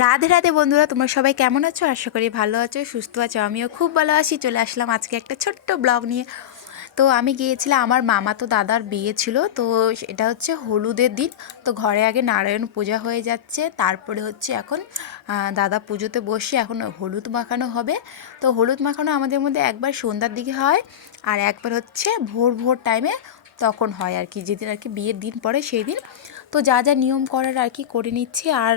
রাধে রাধে বন্ধুরা, তোমরা সবাই কেমন আছো? আশা করি ভালো আছো, সুস্থ আছো, আমিও খুব ভালো আছি। চলে আসলাম আজকে একটা ছোট্ট ব্লগ নিয়ে। তো আমি গিয়েছিলাম, আমার মামা তো দাদার বিয়ে ছিল, তো এটা হচ্ছে হলুদের দিন। তো ঘরে আগে নারায়ণ পূজা হয়ে যাচ্ছে, তারপরে হচ্ছে এখন দাদা পুজোতে বসে এখন হলুদ মাখানো হবে। তো হলুদ মাখানো আমাদের মধ্যে একবার সন্ধ্যার দিকে হয়, আর একবার হচ্ছে ভোর ভোর টাইমে তখন হয় আর কি, যেদিন আর কি বিয়ের দিন পরে সেই দিন। তো যা যা নিয়ম করার আর কি করে নিচ্ছি, আর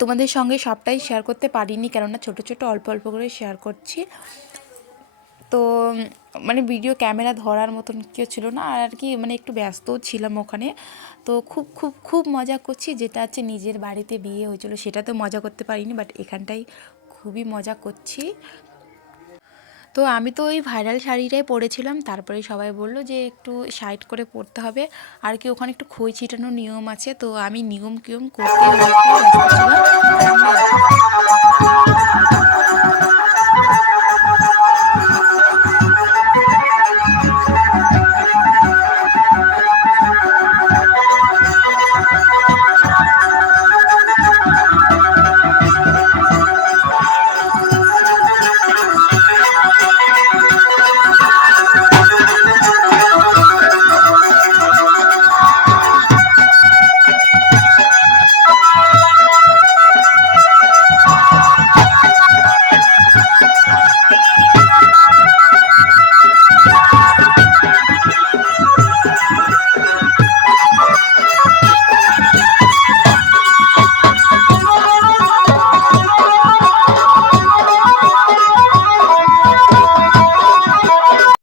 তোমাদের সঙ্গে সবটাই শেয়ার করতে পারিনি, কেননা ছোট ছোট অল্প অল্প করে শেয়ার করছি। তো মানে ভিডিও ক্যামেরা ধরার মতন কেউ ছিল না, আর কি মানে একটু ব্যস্ত ছিলাম ওখানে। তো খুব খুব খুব মজা করছি, যেটা হচ্ছে নিজের বাড়িতে বিয়ে হয়েছিল সেটা তো মজা করতে পারিনি বাট এখানটাই খুবই মজা করছি। তো আমি তো ওই ভাইরাল শাড়িটাই পরেছিলাম। তারপরে সবাই বলল যে একটু সাইড করে পরতে হবে। আর কি ওখানে একটু খই ছিটানোর নিয়ম আছে। তো আমি নিয়ম কিয়ম করতে